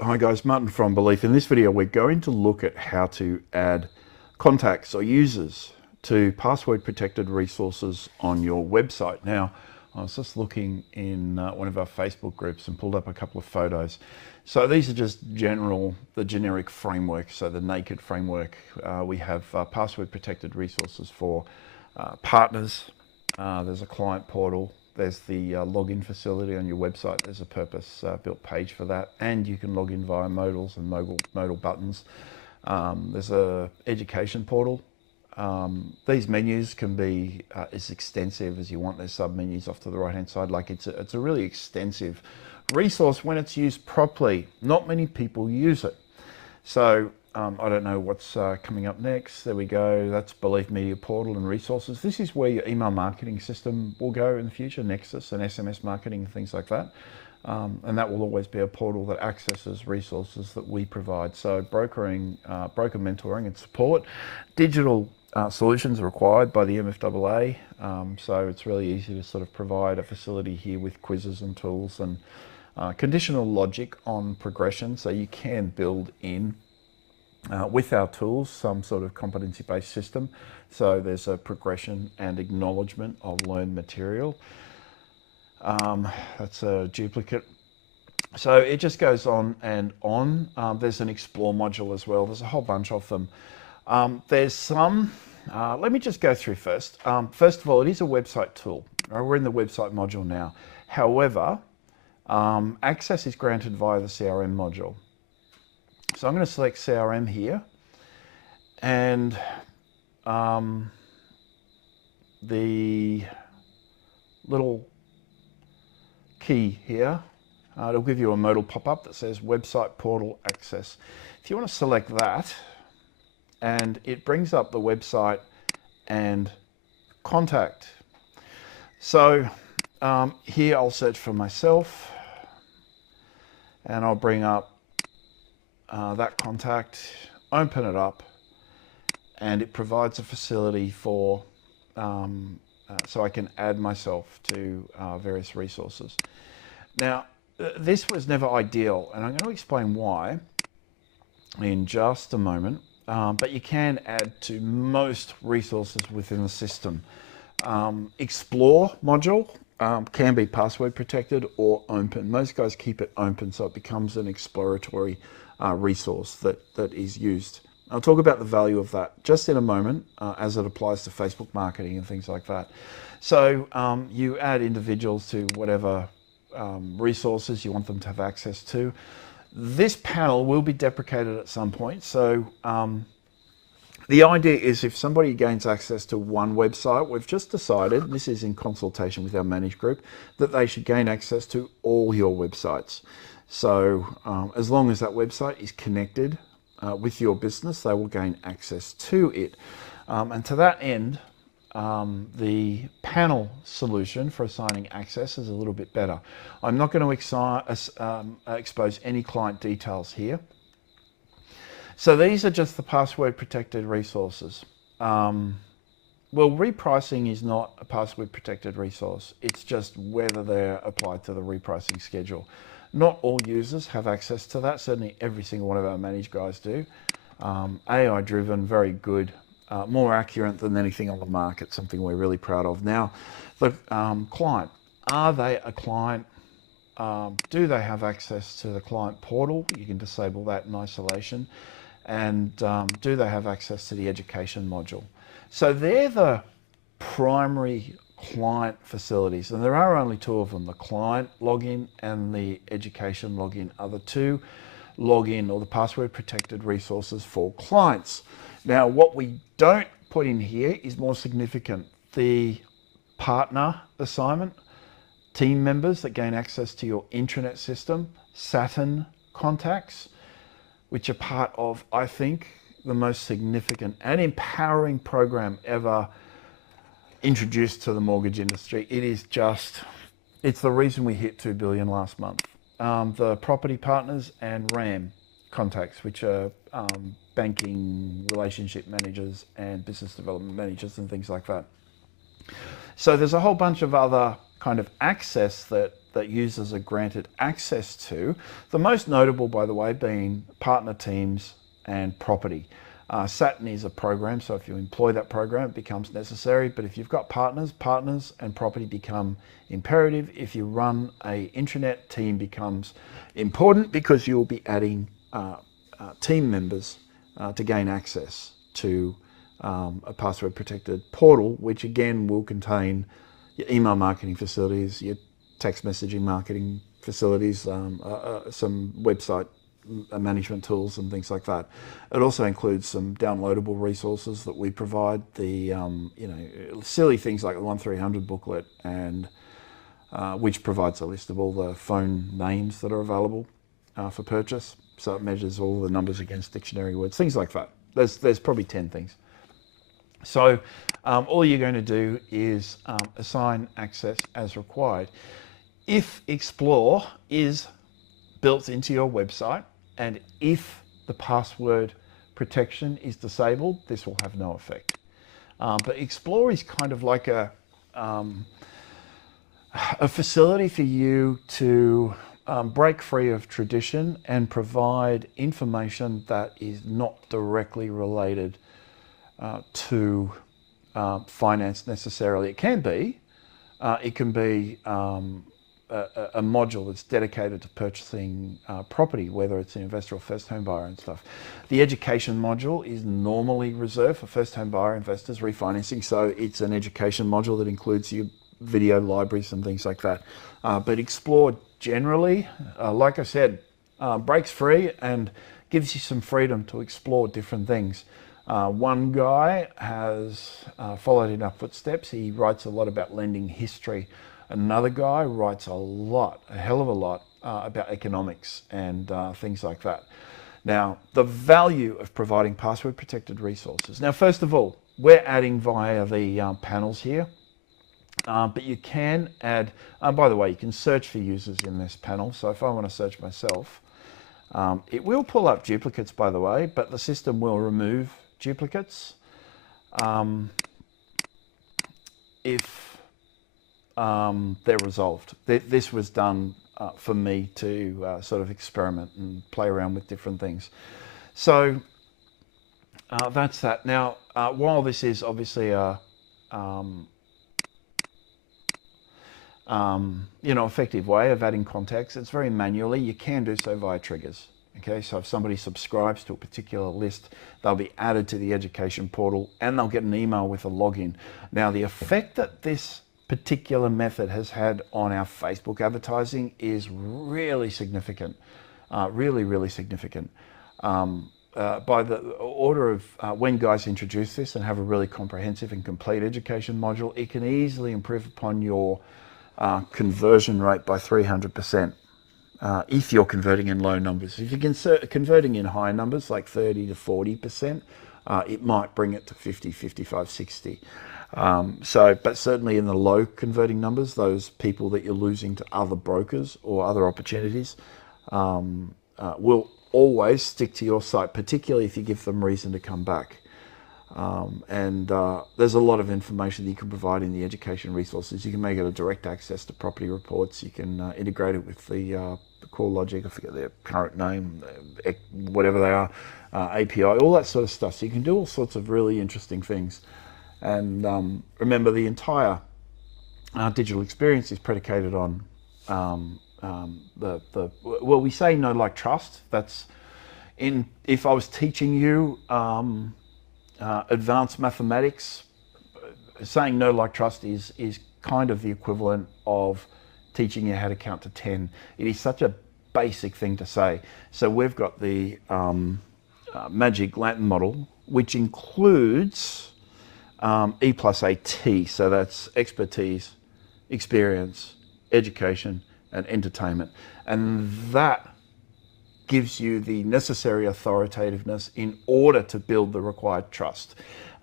Hi guys, Martin from Belief. In this video we're going to look at how to add contacts or users to password protected resources on your website. Now I was just looking in one of our Facebook groups and pulled up a couple of photos. So these are just the generic framework, so the naked framework. We have password protected resources for partners. There's a client portal. There's the login facility on your website. There's a purpose-built page for that, and you can log in via modals and modal buttons. There's a education portal. These menus can be as extensive as you want. There's sub-menus off to the right-hand side. Like it's a really extensive resource when it's used properly. Not many people use it. So I don't know what's coming up next. There we go. That's Belief Media Portal and Resources. This is where your email marketing system will go in the future, Nexus and SMS marketing and things like that. And that will always be a portal that accesses resources that we provide. So brokering, broker mentoring and support. Digital solutions are required by the MFAA. So it's really easy to sort of provide a facility here with quizzes and tools and conditional logic on progression. So you can build in with our tools some sort of competency-based system. So there's a progression and acknowledgement of learned material. That's a duplicate. So it just goes on and on. There's an explore module as well. There's a whole bunch of them. There's some, let me just go through first. First of all, it is a website tool. We're in the website module now. However, access is granted via the CRM module. So I'm going to select CRM here, and the little key here, it'll give you a modal pop-up that says website portal access. If you want to select that, and it brings up the website and contact. So here I'll search for myself, and I'll bring up that contact, open it up, and it provides a facility for so I can add myself to various resources. Now, this was never ideal, and I'm going to explain why in just a moment, but you can add to most resources within the system. Explore module can be password protected or open. Most guys keep it open so it becomes an exploratory resource that is used. I'll talk about the value of that just in a moment as it applies to Facebook marketing and things like that. So you add individuals to whatever resources you want them to have access to. This panel will be deprecated at some point. So the idea is if somebody gains access to one website, we've just decided, this is in consultation with our managed group, that they should gain access to all your websites. So as long as that website is connected with your business, they will gain access to it. And to that end, the panel solution for assigning access is a little bit better. I'm not going to expose any client details here. So these are just the password protected resources. Well, repricing is not a password protected resource. It's just whether they're applied to the repricing schedule. Not all users have access to that. Certainly every single one of our managed guys do. AI driven, very good, more accurate than anything on the market, something we're really proud of. Now, the client, are they a client? Do they have access to the client portal? You can disable that in isolation. And do they have access to the education module? So they're the primary client facilities, and there are only two of them. The client login and the education login are the two login or the password protected resources for clients. Now, what we don't put in here is more significant. The partner assignment, team members that gain access to your intranet system, Saturn contacts, which are part of, I think, the most significant and empowering program ever introduced to the mortgage industry. It is just, it's the reason we hit 2 billion last month. The property partners and RAM contacts, which are banking relationship managers and business development managers and things like that. So there's a whole bunch of other kind of access that that users are granted access to. The most notable, by the way, being partner teams and property. Saturn is a program, so if you employ that program, it becomes necessary. But if you've got partners and property become imperative. If you run a intranet, team becomes important because you'll be adding team members to gain access to a password protected portal, which again will contain your email marketing facilities, your text messaging marketing facilities, some website management tools and things like that. It also includes some downloadable resources that we provide, the silly things like the 1300 booklet, and which provides a list of all the phone names that are available for purchase. So it measures all the numbers against dictionary words, things like that. There's probably 10 things. So all you're going to do is assign access as required. If Explore is built into your website, and if the password protection is disabled, this will have no effect. But Explore is kind of like a facility for you to break free of tradition and provide information that is not directly related to finance necessarily. It can be a module that's dedicated to purchasing property, whether it's an investor or first home buyer and stuff. The education module is normally reserved for first home buyer investors refinancing, so it's an education module that includes your video libraries and things like that. But Explore generally, like I said, breaks free and gives you some freedom to explore different things. One guy has followed in our footsteps. He writes a lot about lending history. Another guy writes a hell of a lot about economics and things like that. Now, the value of providing password protected resources. Now, first of all, we're adding via the panels here, but you can add, by the way, you can search for users in this panel. So if I want to search myself, it will pull up duplicates, by the way, but the system will remove duplicates if they're resolved. This was done for me to sort of experiment and play around with different things. So that's that. Now, while this is obviously a effective way of adding contacts, it's very manually. You can do so via triggers. Okay, so if somebody subscribes to a particular list, they'll be added to the education portal and they'll get an email with a login. Now, the effect that this particular method has had on our Facebook advertising is really significant, really significant. By the order of when guys introduce this and have a really comprehensive and complete education module, it can easily improve upon your conversion rate by 300%. If you're converting in low numbers. If you're converting in high numbers, like 30 to 40%, it might bring it to 50, 55, 60. But certainly in the low converting numbers, those people that you're losing to other brokers or other opportunities will always stick to your site, particularly if you give them reason to come back. There's a lot of information that you can provide in the education resources. You can make it a direct access to property reports. You can integrate it with the CoreLogic, I forget their current name, whatever they are, API, all that sort of stuff. So you can do all sorts of really interesting things. And remember, the entire digital experience is predicated on we say know, like, trust. That's if I was teaching you advanced mathematics, saying know, like, trust is kind of the equivalent of teaching you how to count to 10. It is such a basic thing to say. So we've got the Magic Lantern model, which includes E plus AT. So that's expertise, experience, education, and entertainment. And that gives you the necessary authoritativeness in order to build the required trust.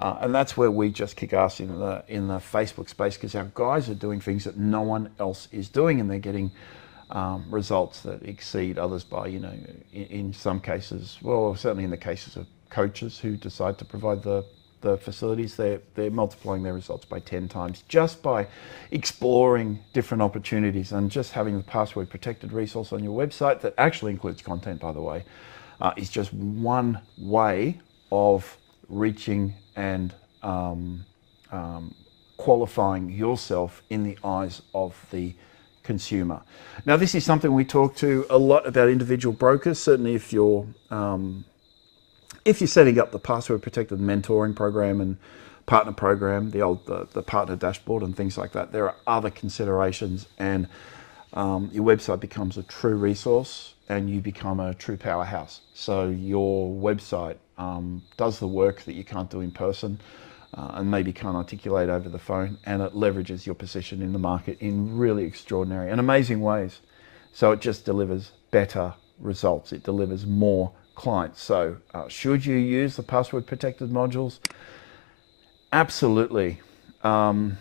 And that's where we just kick ass in the Facebook space, because our guys are doing things that no one else is doing, and they're getting results that exceed others by, in some cases, well, certainly in the cases of coaches who decide to provide the the facilities, they're multiplying their results by 10 times just by exploring different opportunities. And just having the password protected resource on your website that actually includes content, by the way, is just one way of reaching and qualifying yourself in the eyes of the consumer. Now, this is something we talk to a lot about individual brokers. Certainly if you're setting up the password protected mentoring program and partner program, the partner dashboard and things like that, there are other considerations, and your website becomes a true resource and you become a true powerhouse. So your website does the work that you can't do in person and maybe can't articulate over the phone, and it leverages your position in the market in really extraordinary and amazing ways. So it just delivers better results. It delivers more clients. So should you use the password protected modules? Absolutely. I'm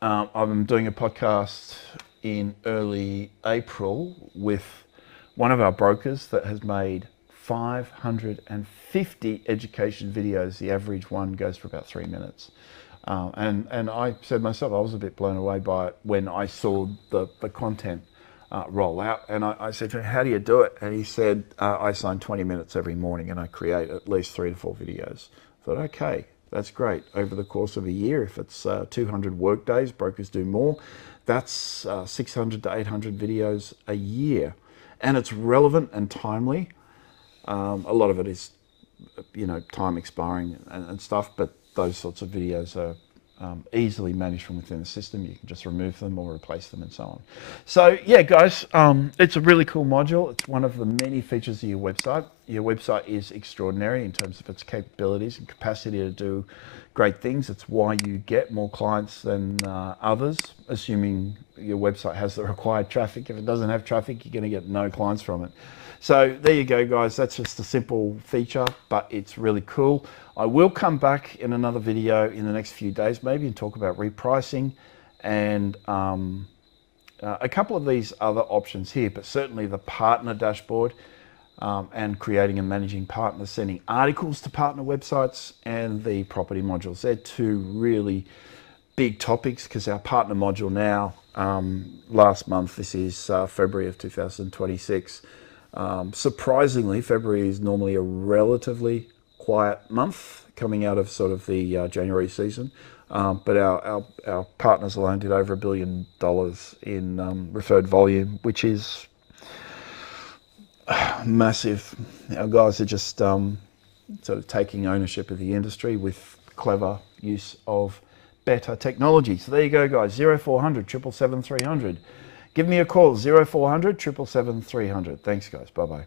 doing a podcast in early April with one of our brokers that has made 550 education videos. The average one goes for about 3 minutes. And I said myself, I was a bit blown away by it when I saw the content roll out. And I said to him, how do you do it? And he said, I assign 20 minutes every morning and I create at least 3 to 4 videos. I thought, okay, that's great. Over the course of a year, if it's 200 work days, brokers do more, that's 600 to 800 videos a year. And it's relevant and timely. A lot of it is, time expiring and stuff, but those sorts of videos are easily managed from within the system. You can just remove them or replace them and so on. So yeah, guys, it's a really cool module. It's one of the many features of your website. Your website is extraordinary in terms of its capabilities and capacity to do great things. It's why you get more clients than others, assuming your website has the required traffic. If it doesn't have traffic, you're going to get no clients from it. So there you go, guys. That's just a simple feature, but it's really cool. I will come back in another video in the next few days, maybe, and talk about repricing and a couple of these other options here, but certainly the partner dashboard and creating and managing partners, sending articles to partner websites, and the property modules. They're 2 really big topics, because our partner module now, last month, this is February of 2026, surprisingly, February is normally a relatively quiet month coming out of sort of the January season, but our partners alone did over $1 billion in referred volume, which is massive. Our guys are just sort of taking ownership of the industry with clever use of better technology. So there you go, guys. 0400 777 300. Give me a call, 0400 777 300. Thanks, guys. Bye-bye.